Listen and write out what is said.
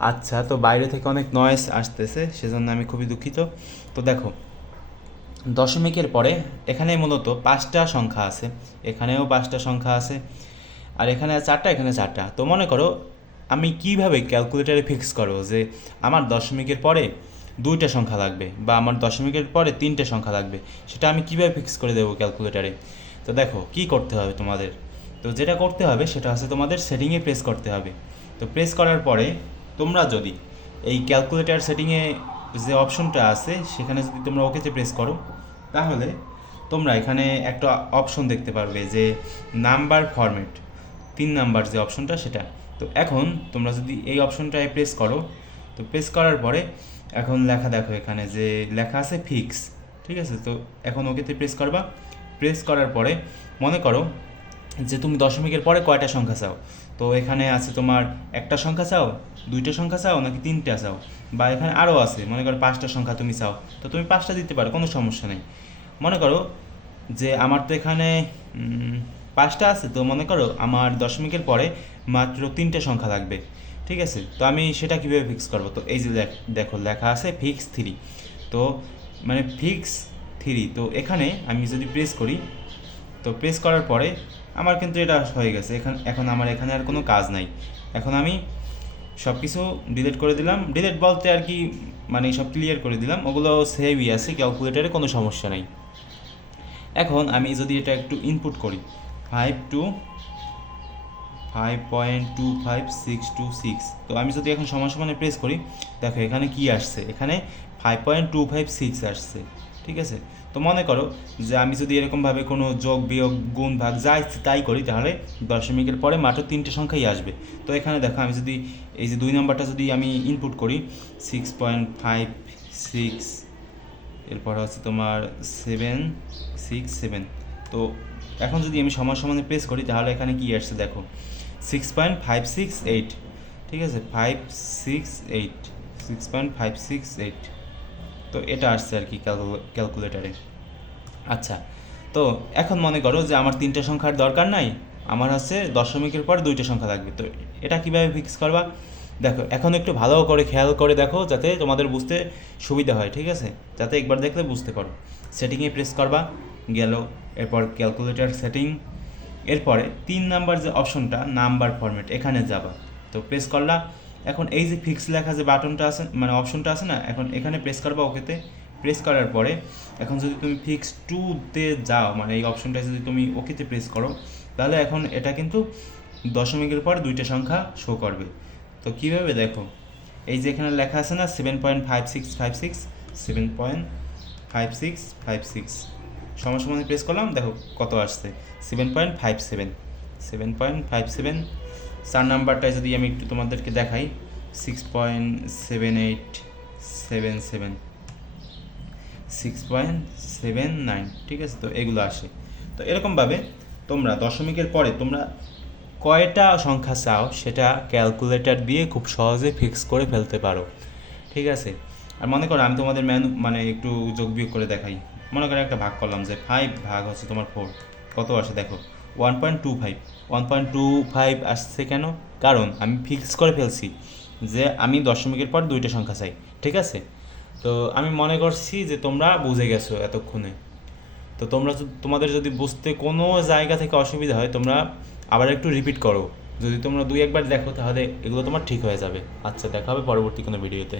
আচ্ছা তো বাইরে থেকে অনেক নয়েস আসতেছে, সেজন্য আমি খুবই দুঃখিত। তো দেখো, দশমিকের পরে এখানে মূলত পাঁচটা সংখ্যা আছে, এখানেও পাঁচটা সংখ্যা আছে, আর এখানে চারটা এখানে চারটা। তো মনে করো, আমি কীভাবে ক্যালকুলেটারে ফিক্স করো যে আমার দশমিকের পরে দুইটা সংখ্যা লাগবে বা আমার দশমিকের পরে তিনটে সংখ্যা লাগবে, সেটা আমি কীভাবে ফিক্স করে দেবো ক্যালকুলেটারে তো দেখো, কি করতে হবে তোমাদের? তো যেটা করতে হবে, সেটা হচ্ছে তোমাদের সেটিংয়ে প্রেস করতে হবে। তো প্রেস করার পরে তোমরা যদি এই ক্যালকুলেটার সেটিংয়ে যে অপশনটা আছে, সেখানে যদি তোমরা ওকেতে প্রেস করো, তাহলে তোমরা এখানে একটা অপশন দেখতে পারবে যে নাম্বার ফরম্যাট তিন নাম্বার যে অপশনটা সেটা। তো এখন তোমরা যদি এই অপশনটায় প্রেস করো, তো প্রেস করার পরে এখন লেখা দেখো এখানে যে লেখা আছে ফিক্স ঠিক আছে? তো এখন ওকেতে প্রেস করবা। প্রেস করার পরে মনে করো যে তুমি দশমিকের পরে কয়টা সংখ্যা চাও? তো এখানে আছে তোমার একটা সংখ্যা চাও, দুইটা সংখ্যা চাও, নাকি তিনটা চাও? বা এখানে আরও আছে, মনে করো পাঁচটা সংখ্যা তুমি চাও, তো তুমি পাঁচটা দিতে পারো, কোনো সমস্যা নেই। মনে করো যে আমার তো এখানে পাঁচটা আছে, তো মনে করো আমার দশমিকের পরে মাত্র তিনটে সংখ্যা লাগবে, ঠিক আছে? তো আমি সেটা কীভাবে ফিক্স করব? তো এই যে দেখো লেখা আছে ফিক্স থ্রি তো মানে ফিক্স থ্রি তো এখানে আমি যদি প্রেস করি তো প্রেস করার পরে আমার কিন্তু এটা হয়ে গেছে। এখন এখন আমার এখানে আর কোনো কাজ নাই। এখন আমি সব কিছু ডিলিট করে দিলাম। ডিলিট বলতে আর কি মানে সব ক্লিয়ার করে দিলাম। ওগুলো সেভই আছে ক্যালকুলেটারে কোনো সমস্যা নাই। এখন আমি যদি এটা একটু ইনপুট করি five two five point two five six two six তো আমি যদি এখন সমান সমানে প্রেস করি, দেখো এখানে কি আসছে? এখানে five point two five six আসছে, ঠিক আছে? তো মনে করো যে আমি যদি এরকমভাবে কোনো যোগ, বিয়োগ, গুণ, ভাগ যা তাই করি, তাহলে দশমিকের পরে মাত্র তিনটে সংখ্যাই আসবে। তো এখানে দেখো আমি যদি এই যে দুই নম্বরটা যদি আমি ইনপুট করি সিক্স পয়েন্ট ফাইভ সিক্স এরপর হচ্ছে তোমার সেভেন সিক্স সেভেন তো এখন যদি আমি সমান সমানে প্রেস করি, তাহলে এখানে কি আসছে দেখো? Six point five six eight ঠিক আছে? Five six eight six point five six eight তো এটা আসছে আর কি ক্যালকুলেটারে আচ্ছা তো এখন মনে করো যে আমার তিনটে সংখ্যার দরকার নাই, আমার হচ্ছে দশমিকের পর দুইটা সংখ্যা লাগবে। তো এটা কীভাবে ফিক্স করবা? দেখো, এখন একটু ভালো করে খেয়াল করে দেখো যাতে তোমাদের বুঝতে সুবিধা হয়, ঠিক আছে? যাতে একবার দেখলে বুঝতে পারো। সেটিংয়ে প্রেস করবা, গেল, এরপর ক্যালকুলেটর সেটিং এরপরে তিন নাম্বার যে অপশনটা নাম্বার ফরম্যাট এখানে যাবা। তো প্রেস করলা এখন এই যে ফিক্স লেখা যে বাটনটা আছে মানে অপশনটা আছে না, এখন এখানে প্রেস করবা ওকেতে প্রেস করার পরে এখন যদি তুমি ফিক্স টুতে যাও মানে এই অপশনটা যদি তুমি ওকেতে প্রেস করো, তাহলে এখন এটা কিন্তু দশমিকের পর দুইটা সংখ্যা শো করবে। তো কীভাবে দেখো? এই যে এখানে লেখা আছে না seven point five six five six seven point five six five six সমান সমান প্রেস করলাম, দেখো কত আসছে seven point five seven seven point five seven চার নাম্বারটায় যদি আমি একটু তোমাদেরকে দেখাই six point seven eight seven seven six point seven nine ঠিক আছে? তো এগুলো আসে। তো এরকমভাবে তোমরা দশমিকের পরে তোমরা কয়টা সংখ্যা চাও সেটা ক্যালকুলেটর দিয়ে খুব সহজে ফিক্স করে ফেলতে পারো। ঠিক আছে? আর মনে করো আমি তোমাদের ম্যানু মানে একটু যোগ বিয়োগ করে দেখাই। মনে করো একটা ভাগ করলাম যে ফাইভ ভাগ হচ্ছে তোমার ফোর কত আসে দেখো? One point two five one point two five আসছে কেন? কারণ আমি ফিক্স করে ফেলছি যে আমি দশমিকের পর দুইটা সংখ্যা চাই, ঠিক আছে? তো আমি মনে করছি যে তোমরা বুঝে গেছো এতক্ষণে। তো তোমরা তোমাদের যদি বুঝতে কোনো জায়গা থেকে অসুবিধা হয়, তোমরা আবার একটু রিপিট করো। যদি তোমরা দুই একবার দেখো, তাহলে এগুলো তোমার ঠিক হয়ে যাবে। আচ্ছা দেখা হবে পরবর্তী কোনো ভিডিওতে